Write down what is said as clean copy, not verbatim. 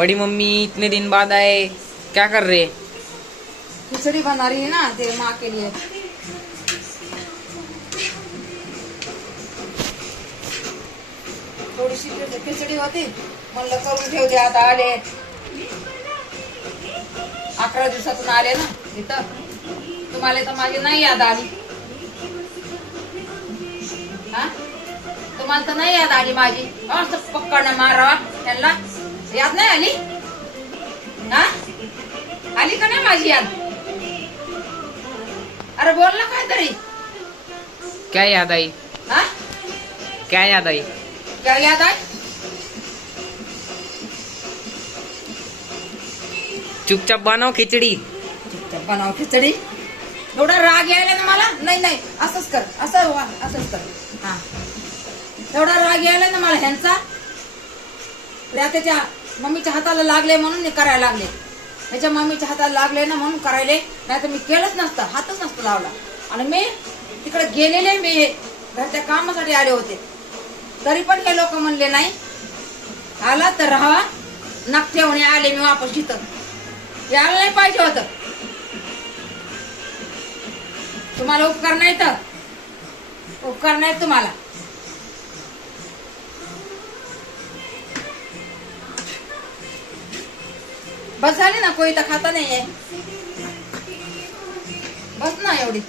बड़ी मम्मी इतने दिन बाद आए, क्या कर रहे? खिचड़ी बना रही है ना तेरे माँ के लिए। थोडीशी खिचडी होती म्हणलं करून ठेवते, आता आले 11 दिवसातून आले ना इथं, तुम्हाला तर माझी नाही याद आली हा? तुम्हाला तर नाही याद आली माझी? असं पक्कडनं मारावा त्यांना, याद नाही आली हा? आली का नाही माझी याद? अरे बोल ना काहीतरी। क्या याद आई? हा? क्या याद आई? क्या याद आई? चुपचाप बनाओ खिचड़ी। चुपचाप बनाव खिचडी। थोडा राग यायला ना मला, नाही नाही असंच कर, असंच कर हा। एवढा राग यायला ना मला ह्यांचा, त्याच्या मम्मीच्या हाताला लागले म्हणून मी करायला लागले, ह्याच्या मम्मीच्या हाताला लागले ना म्हणून करायले, नाही तर मी केलंच नसतं, हातच नसतं लावला। आणि मी तिकडे गेलेले, मी घरच्या कामासाठी आले होते, तरी पण हे लोक म्हणले नाही आला तर राहा, नाक ठेवणे आले मी वापस इथं, यायला नाही पाहिजे होतं। तुम्हाला उपकार नाही तर उपकार नाही तुम्हाला। बस झाली ना, कोई तर खाता नाहीये, बस ना एवढी।